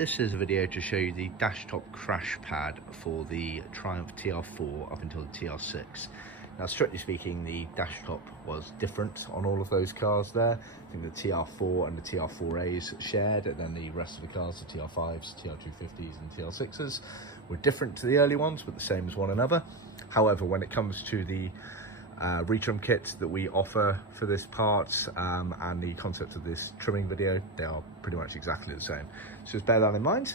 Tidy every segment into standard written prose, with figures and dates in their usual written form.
This is a video to show you the Dashtop Crashpad for the Triumph TR4 up until the TR6. Now, strictly speaking, the Dashtop was different on all of those cars there. I think the TR4 and the TR4As shared, and then the rest of the cars, the TR5s, TR250s and TR6s, were different to the early ones, but the same as one another. However, when it comes to the retrim kit that we offer for this part and the concept of this trimming video, they are pretty much exactly the same, so just bear that in mind.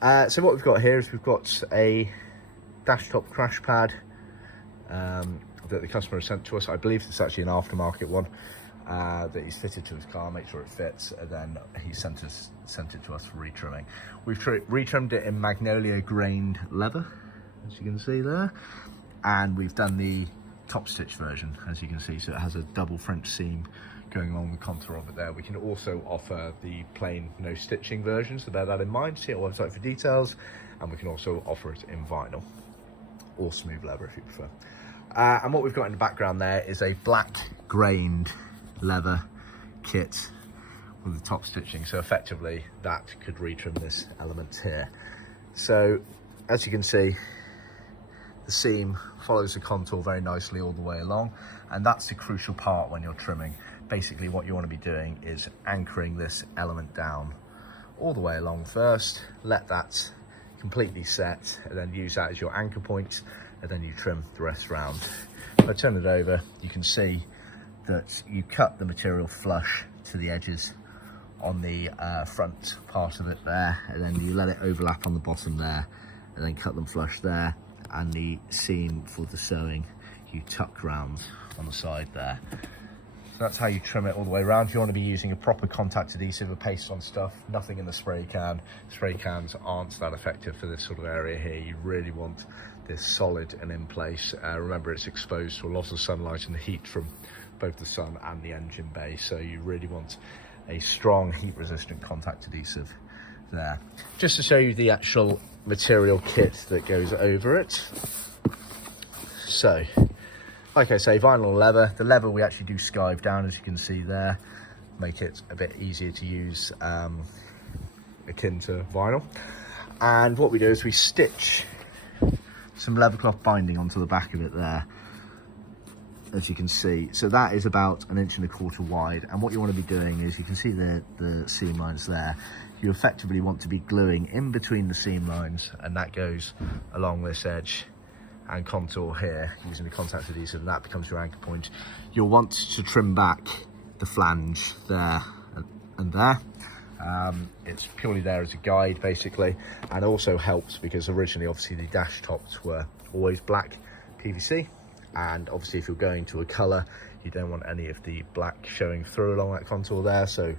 So what we've got here is we've got a Dashtop Crashpad that the customer has sent to us. I believe it's actually an aftermarket one that he's fitted to his car, make sure it fits, and then he sent it to us for retrimming. We've retrimmed it in magnolia grained leather, as you can see there, and we've done the top stitch version, as you can see, so it has a double French seam going along the contour of it there. We can also offer the plain no stitching version, so bear that in mind. See our website for details, and we can also offer it in vinyl or smooth leather if you prefer. And what we've got in the background there is a black grained leather kit with the top stitching, so effectively that could retrim this element here. So as you can see, the seam follows the contour very nicely all the way along, and that's the crucial part when you're trimming. Basically what you want to be doing is anchoring this element down all the way along first, let that completely set, and then use that as your anchor point, and then you trim the rest around. If I turn it over, you can see that you cut the material flush to the edges on the front part of it there, and then you let it overlap on the bottom there, and then cut them flush there. And the seam for the sewing you tuck round on the side there. So that's how you trim it all the way around. If you want to be using a proper contact adhesive or paste on stuff, nothing in the spray can. Spray cans aren't that effective for this sort of area here. You really want this solid and in place. Remember, it's exposed to a lot of sunlight and the heat from both the sun and the engine bay, so you really want a strong heat resistant contact adhesive there. Just to show you the actual material kit that goes over it. So like I say, vinyl leather. The leather we actually do skive down, as you can see there, make it a bit easier to use, akin to vinyl. And what we do is we stitch some leather cloth binding onto the back of it there, as you can see. So that is about 1.25 inches wide, and what you want to be doing is, you can see the seam lines there, you effectively want to be gluing in between the seam lines, and that goes along this edge and contour here using the contact adhesive, and that becomes your anchor point. You'll want to trim back the flange there and there. It's purely there as a guide basically, and also helps because originally obviously the dash tops were always black PVC, and obviously if you're going to a colour, you don't want any of the black showing through along that contour there, so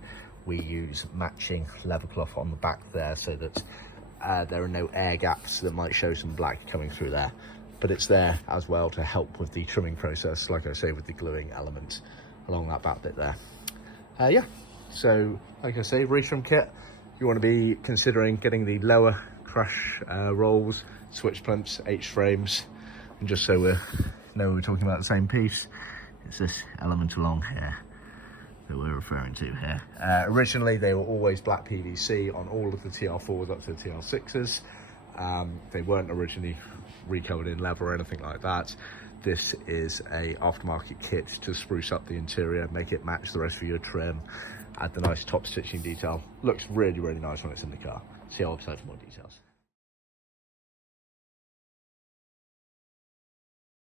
we use matching leather cloth on the back there, so that there are no air gaps that might show some black coming through there. But it's there as well to help with the trimming process, like I say, with the gluing element along that back bit there. Yeah, so like I say, retrim kit, you want to be considering getting the lower crash rolls, switch plinths, H-frames, and just so we know we're talking about the same piece, it's this element along here that we're referring to here. Originally they were always black PVC on all of the TR4s up to the TR6s. They weren't originally recovered in leather or anything like that. This is a aftermarket kit to spruce up the interior, make it match the rest of your trim, add the nice top stitching detail. Looks really, really nice when it's in the car. See our website for more details.